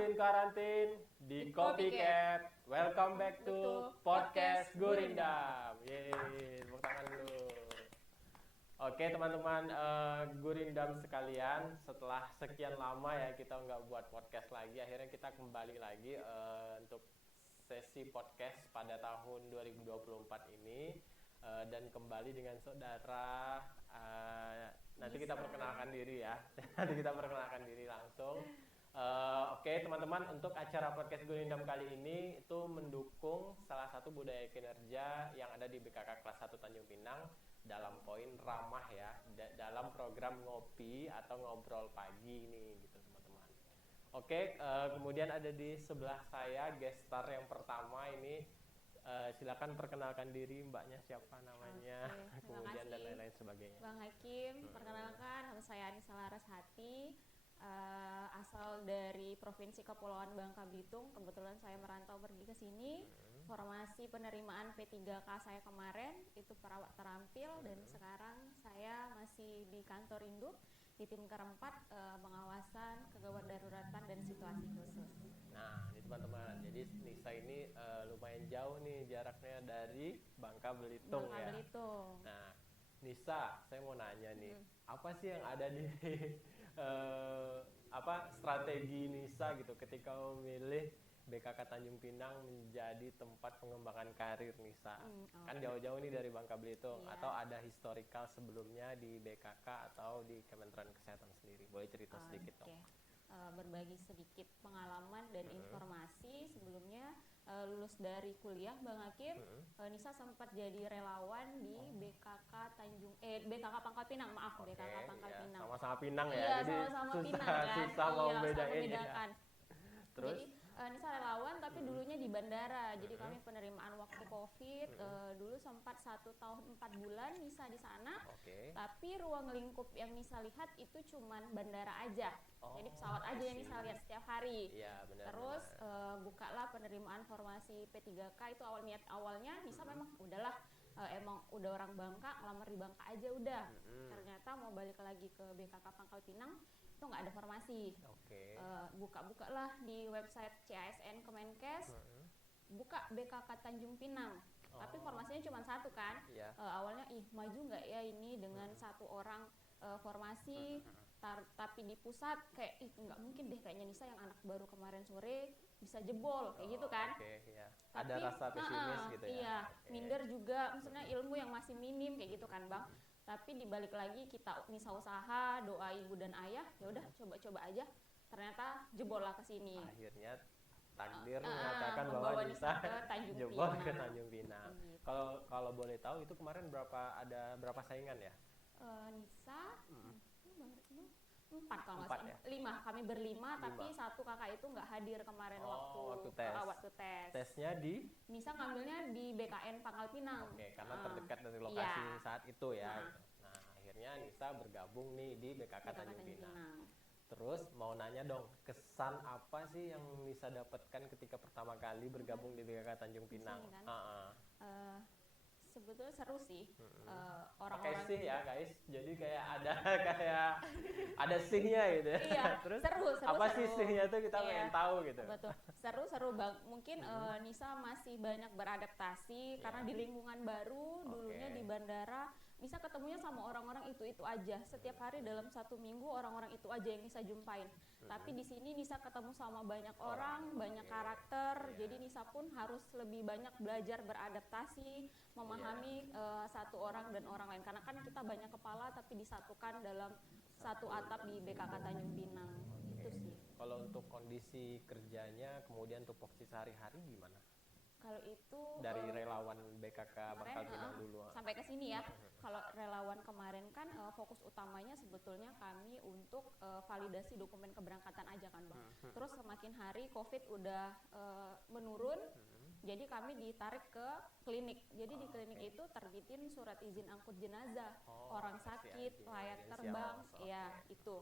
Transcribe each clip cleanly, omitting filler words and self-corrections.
Karantin di Copycat. Welcome back to podcast Gurindam. Yeay, tepuk tangan dulu. Oke teman-teman Gurindam sekalian, setelah sekian lama ya kita nggak buat podcast lagi, akhirnya kita kembali lagi untuk sesi podcast pada tahun 2024 ini. Dan kembali dengan saudara nanti kita perkenalkan diri ya. Nanti kita perkenalkan diri langsung. Oke teman-teman, untuk acara podcast Gurindam kali ini itu mendukung salah satu budaya kinerja yang ada di BKK kelas 1 Tanjung Pinang dalam poin ramah ya, dalam program ngopi atau ngobrol pagi ini gitu teman-teman. Oke, kemudian ada di sebelah saya guest star yang pertama ini. Silakan perkenalkan diri, mbaknya siapa namanya, kemudian dan lain-lain sebagainya. Bang Hakim, perkenalkan nama saya Anissa Larashati, asal dari Provinsi Kepulauan Bangka Belitung. Kebetulan saya merantau pergi ke sini. Formasi penerimaan P3K saya kemarin itu perawat terampil, dan sekarang saya masih di kantor induk di tim keempat, pengawasan kegawat daruratan dan situasi khusus. Nah, ini teman-teman, jadi Nisa ini lumayan jauh nih jaraknya dari Bangka Belitung ya. Nah, Nisa, saya mau nanya nih, apa sih yang ada di strategi Nisa gitu ketika memilih BKK Tanjung Pinang menjadi tempat pengembangan karir Nisa? Kan jauh-jauh nih dari Bangka Belitung, atau ada historical sebelumnya di BKK atau di Kementerian Kesehatan sendiri? Boleh cerita sedikit dong? Berbagi sedikit pengalaman dan informasi. Sebelumnya lulus dari kuliah Bang Hakim, Nisa sempat jadi relawan di BKK Pangkal Pinang, BKK Pangkal Pinang. Sama-sama Pinang ya. Iya, jadi sama-sama Pinang kan. Susah mau bedain ya. Terus? Jadi Nisa relawan tapi dulunya di bandara. Jadi kami penerimaan waktu Covid. Dulu sempat 1 tahun 4 bulan Nisa di sana. Tapi ruang lingkup yang Nisa lihat itu cuman bandara aja. Jadi pesawat aja yang Nisa lihat setiap hari. Iya, benar. Terus bukalah penerimaan formasi P3K. Itu awalnya Nisa memang udahlah, emang udah orang Bangka, ngelamar di Bangka aja udah. Ternyata mau balik lagi ke BKK Pangkal Pinang itu nggak ada formasi. Buka-bukalah di website CASN Kemenkes, buka BKK Tanjung Pinang. Tapi formasinya cuma satu kan. Awalnya maju nggak ya ini dengan satu orang formasi, tapi di pusat kayak nggak mungkin deh, kayaknya Nisa yang anak baru kemarin sore bisa jebol kayak gitu kan. Tapi, ada rasa pesimis gitu ya. Iya, minder juga, maksudnya ilmu yang masih minim kayak gitu kan Bang. Tapi dibalik lagi kita Nisa usaha, doa ibu dan ayah, ya udah coba-coba aja. Ternyata jebol lah ke sini. Akhirnya takdir mengatakan bahwa Nisa jebol ke Tanjung Pinang. Kalau boleh tahu itu kemarin ada berapa saingan ya? Nisa 4 kalau nggak salah, 5, kami berlima, tapi satu kakak itu nggak hadir kemarin waktu tes. Tesnya di? Nisa ngambilnya di BKN Pangkal Pinang. Karena terdekat dari lokasi saat itu ya. Nah, akhirnya Nisa bergabung nih di BKK Tanjung Pinang. Terus mau nanya dong, kesan apa sih yang Nisa dapatkan ketika pertama kali bergabung di BKK Tanjung Pinang? Sebetulnya seru sih. Orang-orang sih ya guys, jadi kayak ada sihnya gitu ya. Iya, terus seru. Apa sih sihnya tuh kita pengen tahu gitu. Betul, seru Bang. Mungkin Nisa masih banyak beradaptasi karena di lingkungan baru. Dulunya di bandara Nisa ketemunya sama orang-orang itu aja. Setiap hari dalam 1 minggu orang-orang itu aja yang Nisa jumpain. Tapi di sini Nisa ketemu sama banyak orang, banyak karakter. Jadi Nisa pun harus lebih banyak belajar beradaptasi, memahami satu orang dan orang lain. Karena kan kita banyak kepala tapi disatukan dalam satu atap di BKK Tanjung Pinang. Itu sih. Kalau untuk kondisi kerjanya, kemudian tupoksi sehari-hari gimana? Kalau itu dari relawan BKK Pangkal Pinang dulu sampai ke sini ya. Kalau relawan kemarin kan fokus utamanya sebetulnya kami untuk validasi dokumen keberangkatan aja kan Bang. Terus semakin hari Covid udah menurun, jadi kami ditarik ke klinik. Jadi di klinik itu terbitin surat izin angkut jenazah, orang sakit, layak terbang, ya itu.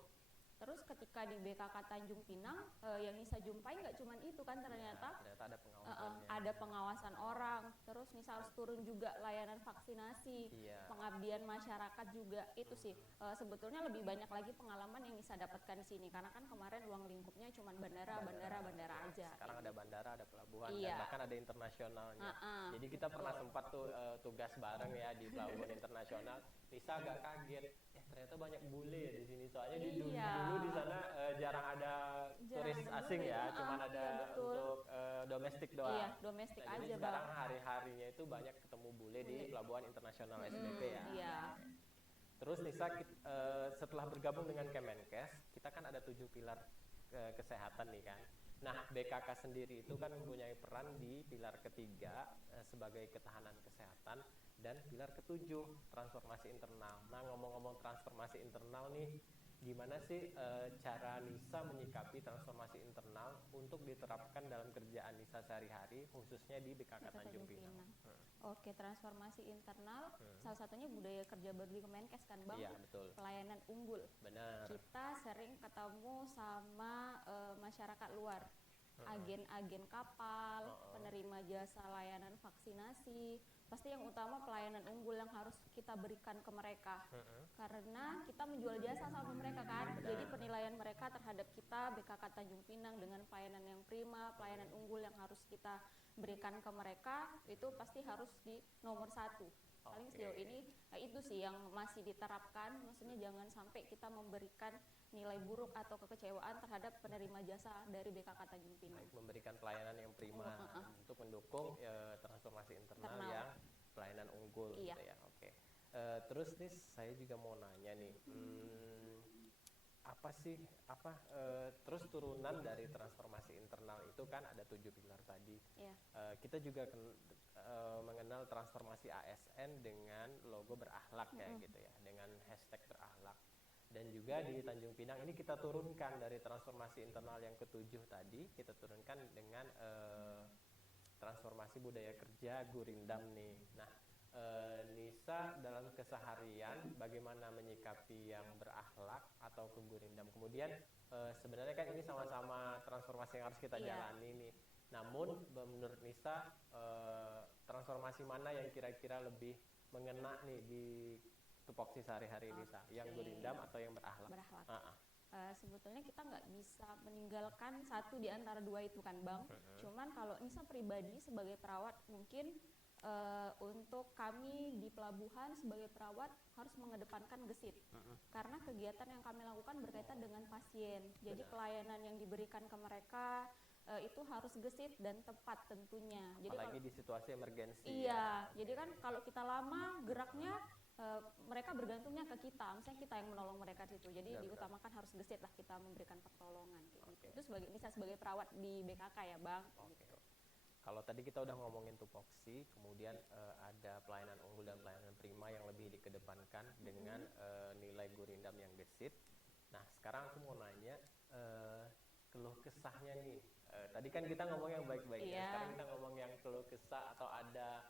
Terus ketika di BKK Tanjung Pinang, yang Nisa jumpai nggak cuman itu kan ternyata. Ternyata ada pengawasannya. Ada pengawasan orang, terus Nisa harus turun juga layanan vaksinasi, pengabdian masyarakat juga. Itu sih sebetulnya lebih banyak lagi pengalaman yang Nisa dapatkan di sini, karena kan kemarin ruang lingkupnya cuman bandara aja. Sekarang ada bandara, ada pelabuhan, dan bahkan ada internasionalnya. Jadi kita pernah sempat tuh tugas bareng ya di pelabuhan internasional. Nisa agak kaget, ternyata banyak bule ya di sini. Soalnya dulu di sana jarang ada turis asing ya, cuman ada untuk domestik doang. Iya, domestik aja, jadi sekarang hari-harinya itu banyak ketemu bule di pelabuhan internasional SDP ya. Iya. Terus Nisa setelah bergabung dengan Kemenkes, kita kan ada 7 pilar kesehatan nih kan. Nah, BKK sendiri itu kan mempunyai peran di pilar ketiga sebagai ketahanan kesehatan, dan pilar ketujuh transformasi internal. Nah, ngomong-ngomong transformasi internal nih, gimana sih cara Nisa menyikapi transformasi internal untuk diterapkan dalam kerjaan Nisa sehari-hari, khususnya di BKK Tanjung Pinang? Oke, transformasi internal salah satunya budaya kerja baru di Kemenkes kan Bang? Iya, betul. Pelayanan unggul. Benar. Kita sering ketemu sama masyarakat luar, agen-agen kapal, penerima jasa layanan vaksinasi. Pasti yang utama pelayanan unggul yang harus kita berikan ke mereka, karena kita menjual jasa sama mereka kan. Jadi penilaian mereka terhadap kita BKK Tanjung Pinang dengan pelayanan yang prima, pelayanan unggul yang harus kita berikan ke mereka itu pasti harus di nomor 1. Paling sejauh ini itu sih yang masih diterapkan, maksudnya jangan sampai kita memberikan nilai buruk atau kekecewaan terhadap penerima jasa dari BKK Tanjung Pinang. Memberikan pelayanan yang prima untuk mendukung transformasi internal yang pelayanan unggul gitu ya. Oke. Terus nih saya juga mau nanya nih, terus turunan dari transformasi internal itu kan ada 7 pilar tadi. Kita juga mengenal transformasi ASN dengan logo berakhlak ya gitu ya, dengan hashtag berakhlak. Dan juga di Tanjung Pinang ini kita turunkan dari transformasi internal yang ketujuh tadi, kita turunkan dengan transformasi budaya kerja Gurindam nih. Nah, Nisa dalam keseharian bagaimana menyikapi yang berakhlak atau ke Gurindam? Kemudian sebenarnya kan ini sama-sama transformasi yang harus kita jalani nih. Namun menurut Nisa transformasi mana yang kira-kira lebih mengena nih di tupoksi sehari-hari Nisa, yang Gurindam atau yang berakhlak? Sebetulnya kita nggak bisa meninggalkan satu di antara dua itu kan Bang. Cuman kalau Nisa pribadi sebagai perawat mungkin untuk kami di pelabuhan sebagai perawat harus mengedepankan gesit, karena kegiatan yang kami lakukan berkaitan dengan pasien. Jadi pelayanan yang diberikan ke mereka itu harus gesit dan tepat tentunya. Jadi apalagi di situasi emergensi. Iya, jadi kan kalau kita lama geraknya mereka bergantungnya ke kita, misalnya kita yang menolong mereka di situ. Jadi diutamakan harus gesit lah kita memberikan pertolongan gitu. Itu sebagai perawat di BKK ya Bang. Gitu. Kalau tadi kita udah ngomongin tupoksi, kemudian ada pelayanan unggul dan pelayanan prima yang lebih dikedepankan dengan nilai Gurindam yang gesit. Nah, sekarang aku mau nanya keluh kesahnya nih. Tadi kan kita ngomong yang baik-baik, sekarang kita ngomong yang keluh kesah atau ada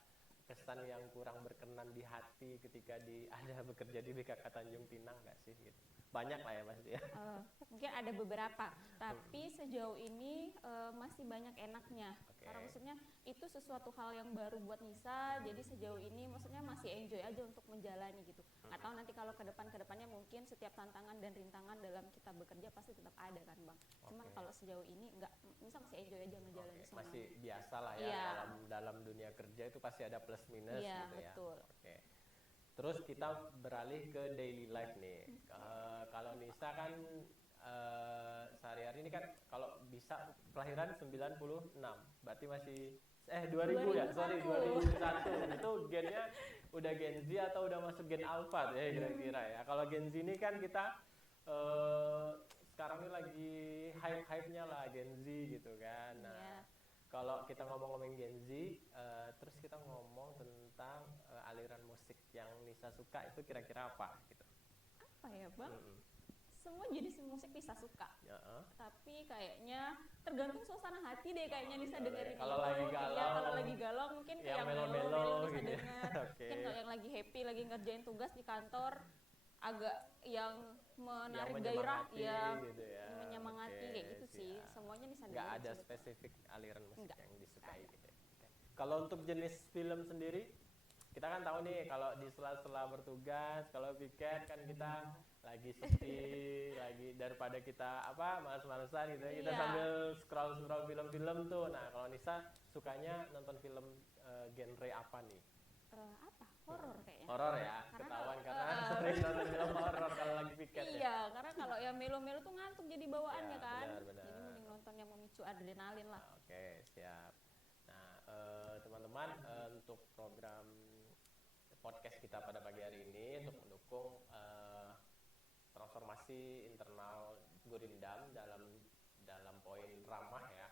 kesan yang kurang berkenan di hati ketika ada bekerja di BKK Tanjung Pinang nggak sih? Gitu. Banyak lah ya pasti ya. Mungkin ada beberapa, tapi sejauh ini masih banyak enaknya. Karena maksudnya itu sesuatu hal yang baru buat Nisa, jadi sejauh ini maksudnya masih enjoy aja untuk menjalani gitu. Atau nanti kalau kedepannya mungkin setiap tantangan dan rintangan dalam kita bekerja pasti tetap ada kan Bang. Cuman kalau sejauh ini enggak, Nisa masih enjoy aja menjalani semua. Masih biasa lah ya, dalam dunia kerja itu pasti ada plus minus gitu ya. Betul. Terus kita beralih ke daily life nih. Kalau Nisa kan sehari-hari ini kan kalau bisa kelahiran 96, berarti masih 2000 ya, sorry 2001. Itu gennya udah Gen Z atau udah masuk gen Alpha ya kira-kira ya. Kalau Gen Z ini kan kita sekarang ini lagi hype-nya lah Gen Z gitu kan. Nah, kalau kita ngomong-ngomong Gen Z, terus kita ngomong tentang aliran musik yang Nisa suka itu kira-kira apa gitu? Apa ya Bang? Semua jenis musik Nisa suka, tapi kayaknya tergantung suasana hati deh kayaknya Nisa dengerin. Kalau lagi galau, kalau lagi galau mungkin yang melo-melo Nisa gitu. denger. Mungkin kalau yang lagi happy, lagi ngerjain tugas di kantor, agak yang menarik Yang gairah menyemangati ya, gitu ya. menyemangati Oke, kayak gitu sih. siap. Semuanya Nisa Nggak dengerin ada sebetulnya. spesifik aliran musik Nggak. yang disukai gitu ya. Oke. Kalau untuk jenis film sendiri, kita kan tahu nih kalau di sela-sela bertugas, kalau piket kan kita lagi sepi, lagi daripada kita males-malesan gitu ya, kita Iya. sambil scroll film-film tuh. Nah, kalau Nisa sukanya nonton film genre apa nih? Apa? Horor kayaknya. Horor ya, Karena ketahuan kalau- karena sering nonton film horor kalau lagi piket ya. Iya, karena kalau yang melo-melo tuh ngantuk jadi bawaannya Iya, kan. benar. Jadi mending nonton yang memicu adrenalin lah. Oke, siap. Nah, teman-teman, untuk program podcast kita pada pagi hari ini untuk mendukung transformasi internal Gurindam dalam poin ramah ya.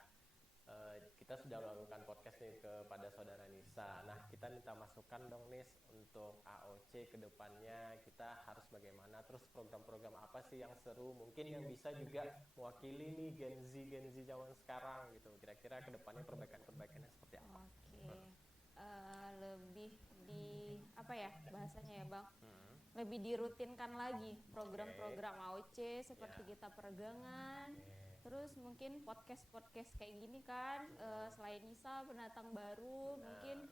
Kita sudah melakukan podcast nih kepada saudara Nisa. Nah, kita minta masukan dong Nis untuk AOC ke depannya kita harus bagaimana, terus program-program apa sih yang seru, mungkin yang bisa juga mewakili nih Gen Z zaman sekarang gitu. Kira-kira ke depannya perbaikannya seperti apa? Oke. Lebih di apa ya bahasanya ya Bang? Lebih dirutinkan lagi program-program AOC seperti Ya. kita peregangan. Oke. Terus mungkin podcast kayak gini kan, selain Nisa pendatang baru, mungkin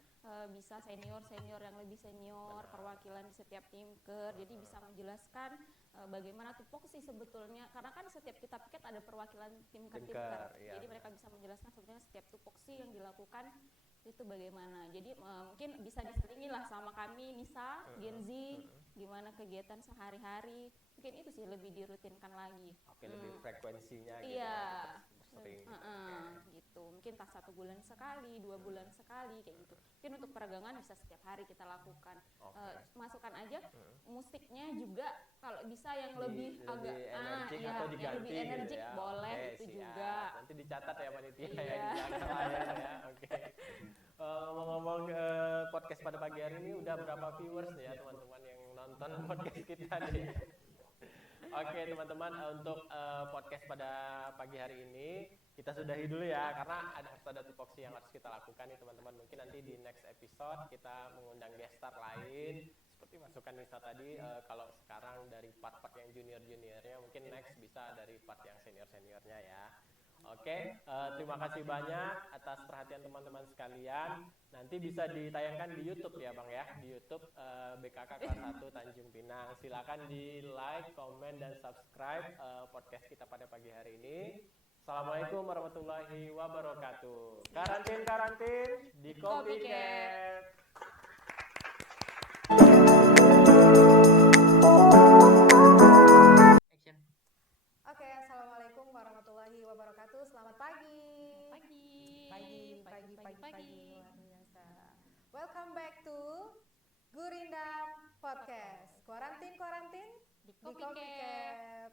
bisa senior yang lebih senior, Benar. perwakilan di setiap timker, jadi bisa menjelaskan bagaimana tupoksi sebetulnya, karena kan setiap kita piket ada perwakilan timker, Iya, jadi mereka bisa menjelaskan sebetulnya setiap tupoksi yang dilakukan itu bagaimana. Jadi mungkin bisa diselingi lah sama kami Nisa, Gen Z, gimana kegiatan sehari-hari. Mungkin itu sih lebih dirutinkan lagi. Oke, lebih frekuensinya gitu Iya. ya, kita sering. Gitu. Mungkin tak 1 bulan sekali, 2 bulan sekali kayak gitu. Mungkin untuk peregangan bisa setiap hari kita lakukan. Oke. Masukkan aja musiknya juga kalau bisa yang lebih agak energik iya, atau yang diganti lebih energik gitu ya. boleh. Oke, itu siap. juga. Nanti dicatat ya panitia Iya. ya di belakang layar ya. Oke. Ngomong-ngomong podcast pada pagi hari ini udah berapa viewers nih ya teman-teman yang nonton podcast kita nih. Oke teman-teman, untuk podcast pada pagi hari ini kita sudahi dulu ya, karena harus ada tupoksi yang harus kita lakukan nih teman-teman. Mungkin nanti di next episode kita mengundang guest star lain seperti masukan Nisa tadi. Kalau sekarang dari part-part yang junior-juniornya, mungkin next bisa dari part yang senior-seniornya ya. Oke, terima kasih banyak atas perhatian teman-teman sekalian. Nanti bisa ditayangkan di YouTube ya Bang ya, di YouTube BKK kelas 1 Tanjung Pinang. Silakan di like, komen, dan subscribe podcast kita pada pagi hari ini. Assalamualaikum warahmatullahi wabarakatuh. Karantin di Copycat. Action. Oke, assalamualaikum warahmatullahi wabarakatuh. Selamat pagi. Pagi. Luar biasa. Welcome back to Gurindam Podcast. Kuarantin Di di Copycat.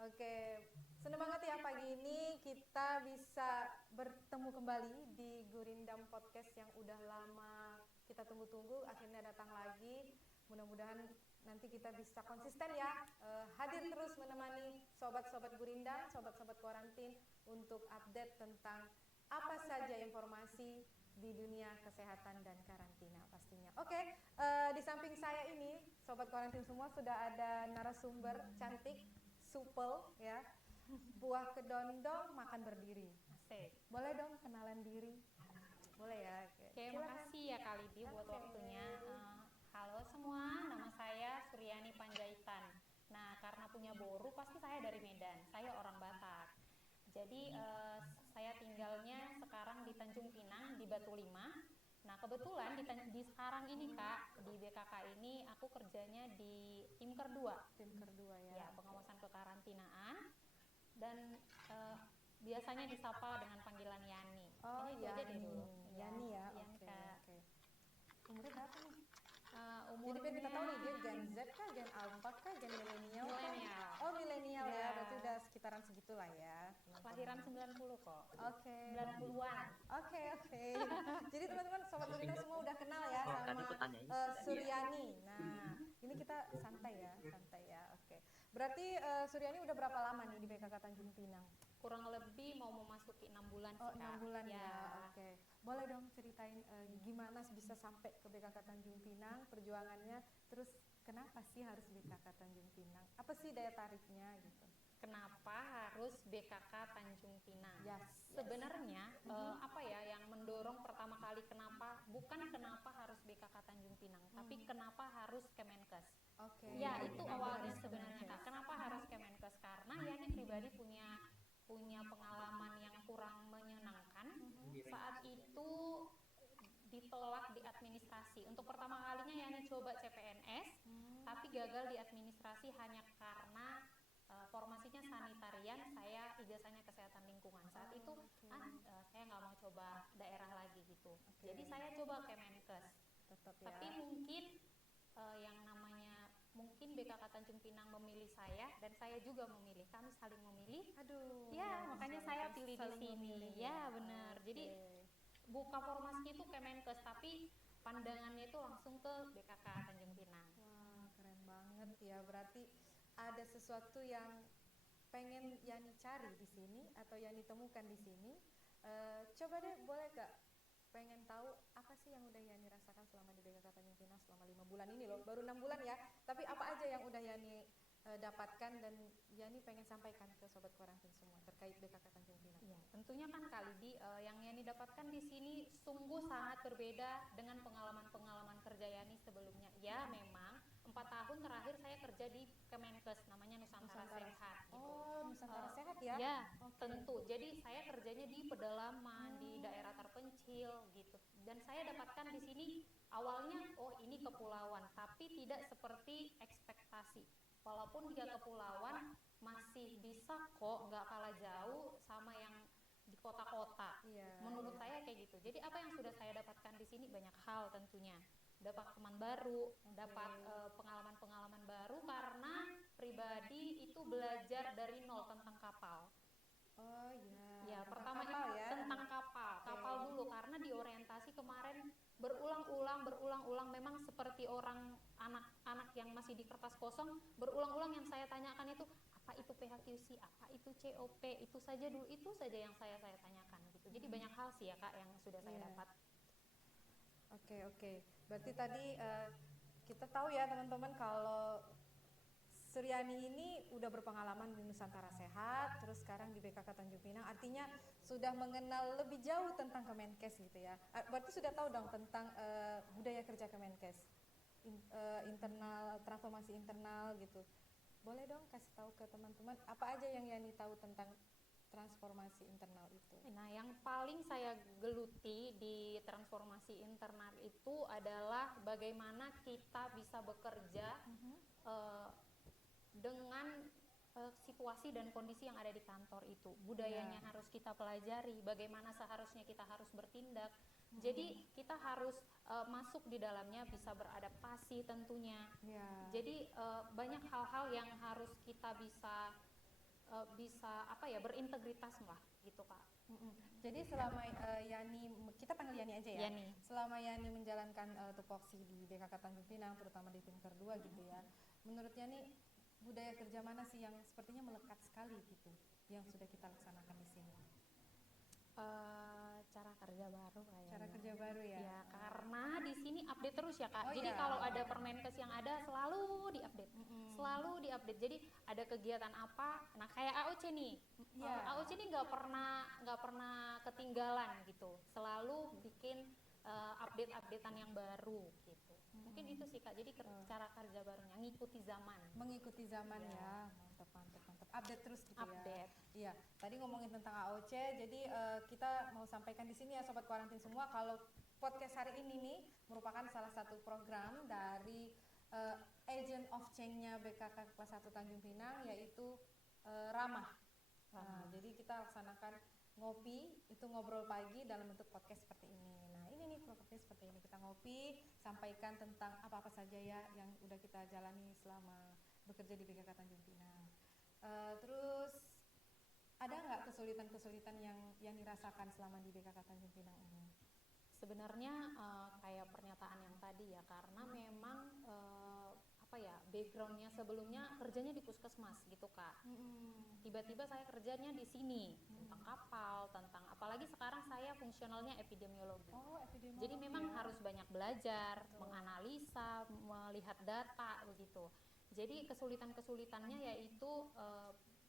Oke, senang banget ya pagi ini kita bisa bertemu kembali di Gurindam Podcast yang udah lama kita tunggu-tunggu. Akhirnya datang lagi. Mudah-mudahan nanti kita bisa konsisten ya, hadir terus menemani sobat-sobat Gurindam, sobat-sobat kuarantin untuk update tentang apa saja informasi di dunia kesehatan dan karantina pastinya. Oke, di samping saya ini, sobat kuarantin semua sudah ada narasumber cantik, supel ya, buah kedondong makan berdiri. Asik. Boleh dong kenalan diri? Boleh ya? Oke, makasih ya Kak Lidi buat Oke. waktunya. Halo semua, nama saya Suryani Panjaitan. Nah, karena punya boru pasti saya dari Medan. Saya orang Batak. Jadi saya tinggalnya sekarang di Tanjung Pinang di Batu Lima. Nah, kebetulan di sekarang ini Kak, di BKK ini aku kerjanya di Timker 2. Tim kedua ya. Ya, pengawasan kekarantinaan. Dan biasanya disapa dengan panggilan Yani. Oh, Ini itu aja deh Yani. dulu. Yani ya. Yani, Oke, Kak. oke. Umurnya berapa nih? Umurnya Jadi biar kita tahu nih dia Gen Z kah, Gen Alpha kah, Gen milenial kah? milenial. Oh, milenial ya. Iya. Berarti udah sekitaran segitulah ya. teman-teman. Kelahiran 90 kok. Oke. 90-an. Oke. Jadi teman-teman sobat Gurindam semua udah kenal ya sama Suryani. Nah, ini kita santai ya. Oke. Berarti Suryani udah berapa lama nih di BKK Tanjung Pinang? Kurang lebih mau memasuki 6 bulan Oh, sih, Kak. 6 bulan ya. Ya. Oke. Boleh dong ceritain gimana bisa sampai ke BKK Tanjung Pinang, perjuangannya, terus kenapa sih harus BKK Tanjung Pinang? Apa sih daya tariknya gitu? Kenapa harus BKK Tanjung Pinang? Yes. Sebenarnya apa ya yang mendorong pertama kali bukan kenapa harus BKK Tanjung Pinang, tapi kenapa harus Kemenkes. Oke. Ya itu Kenapa awalnya harus sebenarnya Kemenkes? Kak. Kenapa harus Kemenkes? Karena Yani pribadi punya pengalaman yang kurang menyenangkan. Saat itu ditolak di administrasi. Untuk pertama kalinya Yani coba CPNS, tapi gagal di administrasi hanya karena formasinya sanitarian, saya ijazahnya kesehatan lingkungan. Saat itu saya nggak mau coba daerah lagi gitu. Jadi saya coba Kemenkes. Tetap ya. Tapi mungkin yang namanya mungkin BKK Tanjung Pinang memilih saya dan saya juga memilih. Kami saling memilih. Aduh. Ya, makanya saya pilih di saling sini. memilih Ya, benar. Oke. Jadi buka formasinya itu Kemenkes, tapi pandangannya itu langsung ke BKK Tanjung Pinang. Wah, keren banget ya. Berarti ada sesuatu yang pengen Yani cari di sini atau Yani temukan di sini. Coba deh, boleh gak pengen tahu apa sih yang udah Yani rasakan selama di BKK Tanjung Pinang selama 5 bulan ini loh, baru 6 bulan ya, tapi apa aja yang udah Yani dapatkan dan Yani pengen sampaikan ke Sobat Quarantine semua terkait BKK Tanjung Pinang? Iya, tentunya kan kali di yang Yani dapatkan di sini sungguh sangat berbeda dengan pengalaman-pengalaman kerja Yani sebelumnya. Ya, memang 4 tahun terakhir saya kerja di Kemenkes, namanya Nusantara Sehat gitu. Oh, Nusantara Sehat ya? Ya, Oke. tentu. Jadi saya kerjanya di pedalaman, di daerah terpencil gitu. Dan saya dapatkan di sini awalnya ini kepulauan, tapi tidak seperti ekspektasi. Walaupun dia kepulauan masih bisa kok nggak kalah jauh sama yang di kota-kota. Iya. Menurut saya kayak gitu. Jadi apa yang sudah saya dapatkan di sini banyak hal tentunya. Dapat teman baru, dapat pengalaman-pengalaman baru karena pribadi itu belajar dari nol tentang kapal. Oh iya. Ya, Tentang pertama kapal ya. tentang kapal dulu karena di orientasi kemarin berulang-ulang memang seperti orang anak-anak yang masih di kertas kosong, berulang-ulang yang saya tanyakan itu apa itu PHQC, apa itu COP, itu saja dulu, itu saja yang saya tanyakan gitu. Jadi banyak hal sih ya Kak yang sudah saya Iya. dapat. Oke. Berarti tadi kita tahu ya teman-teman kalau Suryani ini udah berpengalaman di Nusantara Sehat, terus sekarang di BKK Tanjung Pinang, artinya sudah mengenal lebih jauh tentang Kemenkes gitu ya. Berarti sudah tahu dong tentang budaya kerja Kemenkes, internal, transformasi internal gitu. Boleh dong kasih tahu ke teman-teman apa aja yang Yani tahu tentang transformasi internal itu? Nah, yang paling saya geluti di transformasi internal itu adalah bagaimana kita bisa bekerja dengan situasi dan kondisi yang ada di kantor itu. Budayanya harus kita pelajari, bagaimana seharusnya kita harus bertindak. Jadi kita harus masuk di dalamnya, bisa beradaptasi tentunya. Jadi banyak hal-hal yang harus kita bisa berintegritas lah gitu Kak. Jadi selama Yani, kita panggil Yani aja ya. Yani. Selama Yani menjalankan tupoksi di BKK Tanjung Pinang, terutama di Tinker 2 gitu ya. Menurut Yani budaya kerja mana sih yang sepertinya melekat sekali gitu, yang sudah kita laksanakan di sini? Cara kerja baru kayaknya. Cara kerja baru ya. Ya, karena di sini update terus ya Kak. Oh, Jadi iya. kalau ada Permenkes yang ada selalu diupdate. Selalu diupdate. Jadi ada kegiatan apa? Nah, kayak AOC nih. AOC ini nggak pernah ketinggalan gitu. Selalu bikin update-updatean yang baru gitu. Mungkin itu sih Kak. Jadi cara kerja barunya ngikuti zaman. Mengikuti zaman ya. Mantap. Update terus gitu ya. Update. Iya, tadi ngomongin tentang AOC, jadi kita mau sampaikan di sini ya Sobat Quarantine semua, kalau podcast hari ini nih merupakan salah satu program dari Agent of Change-nya BKK kelas 1 Tanjung Pinang, yaitu Ramah. Nah, jadi kita laksanakan ngopi, itu ngobrol pagi dalam bentuk podcast seperti ini. Nah, ini nih podcast seperti ini, kita ngopi, sampaikan tentang apa-apa saja ya yang udah kita jalani selama bekerja di BKK Tanjung Pinang. Terus ada nggak kesulitan-kesulitan yang dirasakan selama di BKK Tanjung Pinang ini? Sebenarnya kayak pernyataan yang tadi ya, karena memang backgroundnya sebelumnya kerjanya di puskesmas gitu Kak. Tiba-tiba saya kerjanya di sini tentang kapal, tentang apalagi sekarang saya fungsionalnya epidemiologi. Epidemiologi. Jadi memang ya. harus banyak belajar, menganalisa, melihat data begitu. Jadi kesulitannya yaitu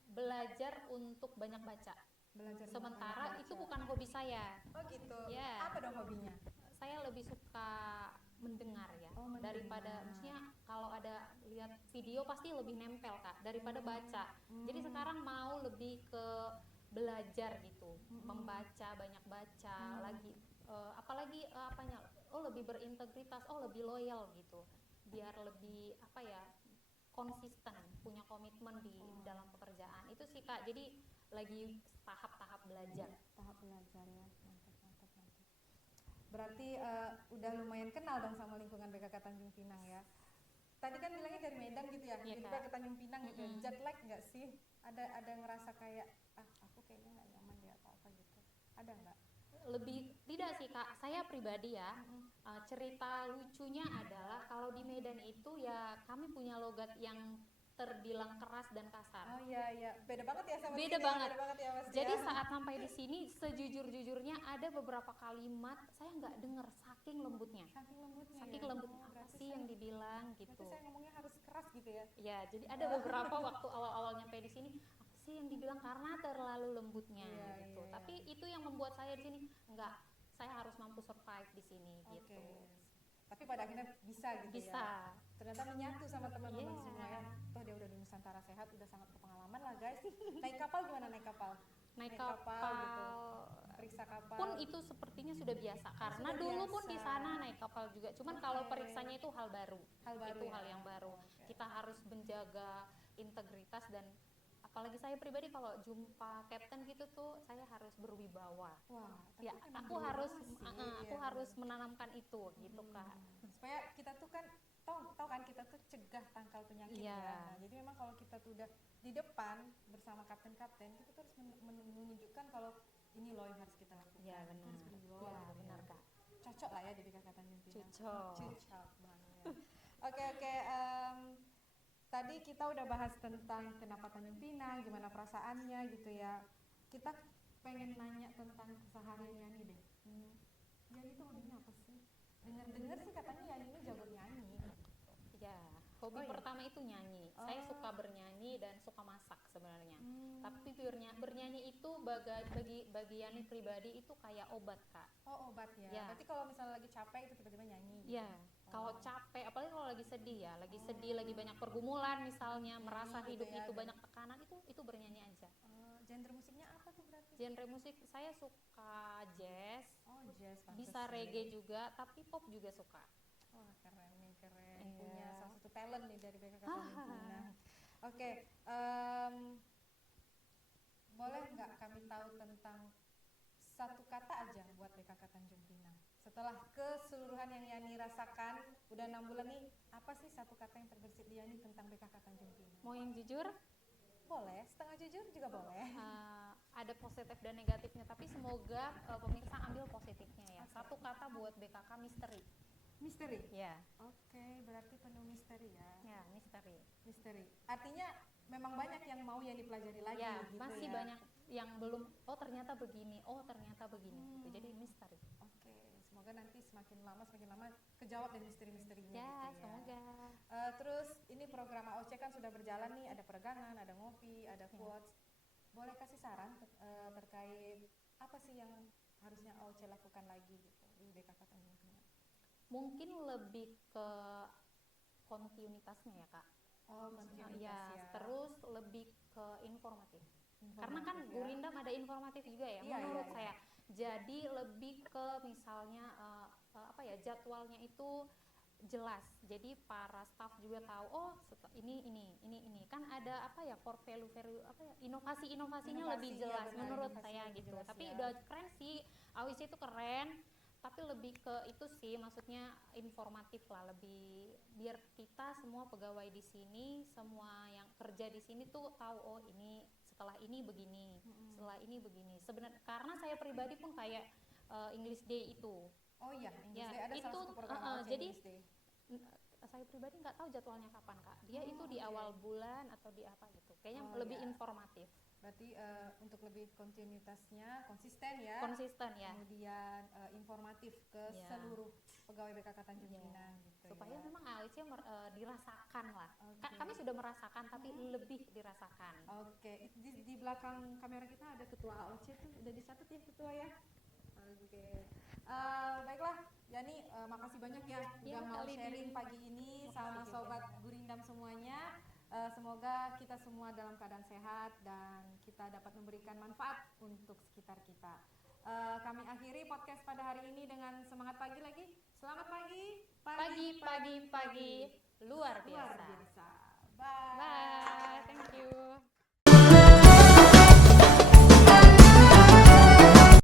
belajar untuk banyak baca. Belajar Sementara banyak itu baca. bukan hobi saya. Oh gitu. Ya. Apa dong hobinya? Saya lebih suka mendengar ya, mendengar. daripada maksudnya kalau ada lihat video pasti lebih nempel Kak daripada baca. Jadi sekarang mau lebih ke belajar gitu, membaca, banyak baca lagi, apalagi lebih berintegritas, lebih loyal gitu, biar lebih konsisten, punya komitmen di dalam pekerjaan itu sih Kak. Jadi lagi tahap-tahap belajar. Tahap belajar ya. Mantap. Berarti udah lumayan kenal dong sama lingkungan BKK Tanjung Pinang ya. Tadi kan bilangnya dari Medan gitu ya, Iya, tiba Kak. ke Tanjung Pinang gitu. Jet lag nggak sih? Ada ngerasa kayak aku kayaknya nggak nyaman deh atau apa gitu? Ada nggak? Lebih tidak sih Kak, saya pribadi ya, cerita lucunya adalah kalau di Medan itu ya kami punya logat yang terbilang keras dan kasar. Oh iya, beda banget ya sama Beda sini, banget. Beda banget ya pasti. Jadi ya. saat sampai di sini sejujur-jujurnya ada beberapa kalimat saya nggak dengar saking lembutnya. Saking lembutnya. Saking ya? lembutnya apa Berarti sih yang dibilang gitu. Berarti saya ngomongnya harus keras gitu ya? Ya, jadi ada beberapa waktu awal-awal nyampe di sini apa sih yang dibilang karena terlalu lembutnya gitu. Iya. Tapi itu yang membuat saya di sini enggak, saya harus mampu survive di sini gitu. Tapi pada akhirnya bisa gitu Bisa. ya. Ternyata menyatu sama teman-teman Iya. semua ya. Toh dia udah di Nusantara Sehat, udah sangat berpengalaman lah guys. Naik kapal gimana naik kapal? Naik kapal gitu. Periksa kapal. pun itu sepertinya sudah biasa karena sudah dulu pun biasa. di sana naik kapal juga. Cuman kalau periksanya itu hal baru. Hal baru Itu ya? hal yang baru. Oke. Kita harus menjaga integritas dan apalagi saya pribadi kalau jumpa kapten gitu tuh saya harus berwibawa. Wah, tapi Ya, emang aku harus berwibawa sih, aku iya. harus menanamkan itu gitu Kak. Supaya kita tuh kan tahu kan kita tuh cegah tangkal penyakit Iya. ya. Nah, jadi memang kalau kita tuh udah di depan bersama kapten-kapten, kita tuh harus menunjukkan kalau ini loh yang harus kita lakukan. Ya Kita benar. harus berwibawa Ya gitu benar ya. Kak. Cocok lah ya di BKK Tanjung Pinang. Cocok. Cocok banget. Oke. Tadi kita udah bahas tentang kenapa Tanjung Pinang, gimana perasaannya gitu ya. Kita pengen nanya tentang keseharian Yani deh. Yani tuh hobinya apa sih? Dengar-dengar sih katanya Yani ini jago nyanyi. Ya, hobi Oh, iya. pertama itu nyanyi. Saya suka bernyanyi dan suka masak sebenarnya. Tapi bernyanyi itu bagi Yani pribadi itu kayak obat Kak. Oh, obat ya. Ya. Berarti kalau misalnya lagi capek itu tiba-tiba nyanyi. Iya, kalau capek, apalagi kalau lagi sedih ya, lagi banyak pergumulan misalnya, merasa gitu hidup ya, itu dan- banyak tekanan, itu bernyanyi aja. Genre musiknya apa tuh berarti? Genre musik saya suka jazz, Oh, jazz. bisa reggae juga, tapi pop juga suka. Wah, keren nih, keren. Iya. Punya salah satu talent nih dari BKK Tanjung Pinang. Oke, boleh nggak kami tahu tentang satu kata aja buat BKK Tanjung Pinang? Setelah keseluruhan yang Yani rasakan, udah 6 bulan nih, apa sih satu kata yang terbersit di Yani tentang BKK Tanjung Pinang? Mau yang jujur, Boleh, setengah jujur juga boleh. ada positif dan negatifnya, tapi semoga pemirsa ambil positifnya ya. Satu kata buat BKK misteri. Misteri? Ya, Oke, berarti penuh misteri ya. ya misteri. Misteri. Artinya memang banyak yang mau yang dipelajari lagi Ya, gitu masih ya. banyak yang belum. Oh ternyata begini. Gitu. Jadi misteri. Oke, semoga nanti semakin lama kejawab dari misteri-misterinya Ya, gitu ya. semoga. Terus ini program AOC kan sudah berjalan nih, ada peregangan, ada ngopi, ada quotes. Boleh kasih saran terkait apa sih yang harusnya AOC lakukan lagi gitu di BKK Tanjung Pinang? Mungkin lebih ke kontinuitasnya ya Kak. Oh, kontinuitas Ya, ya. terus lebih ke informatif. Informatif Karena kan ya. Gurindam ada informatif juga ya, Iya, menurut iya. saya. Jadi lebih ke misalnya jadwalnya itu jelas. Jadi para staff juga tahu ini kan ada core value inovasinya lebih Inovasi, ya jelas benar, menurut inovasinya saya lebih gitu. jelas Tapi ya. udah keren sih, AWC itu keren. Tapi lebih ke itu sih, maksudnya informatif lah, lebih biar kita semua pegawai di sini, semua yang kerja di sini tuh tahu ini setelah ini begini, setelah ini begini. Sebenarnya karena saya pribadi pun kayak English Day itu. Oh iya, English Ya, Day ada itu, salah satu program AOC jadi English Day. saya pribadi nggak tahu jadwalnya kapan Kak. Dia itu di oke. awal bulan atau di apa gitu. Kayaknya Oh, lebih ya. informatif, Berarti untuk lebih kontinuitasnya konsisten ya. konsisten ya. Kemudian informatif ke Iya. seluruh pegawai BKK Tanjung Iya. Pinang gitu Supaya ya. memang AOC dirasakan lah. Oke. Kami sudah merasakan tapi lebih dirasakan. Oke, di belakang kamera kita ada ketua AOC tuh, udah dicatat ya ketua ya. Oke, baiklah, Yani, makasih banyak ya Iya, udah mau Kak Lidi. sharing pagi ini sama Makasih juga. sobat Gurindam semuanya. Semoga kita semua dalam keadaan sehat dan kita dapat memberikan manfaat untuk sekitar kita. Kami akhiri podcast pada hari ini dengan semangat pagi lagi. Selamat pagi, Pagi, luar luar biasa. biasa. Bye. Bye. Thank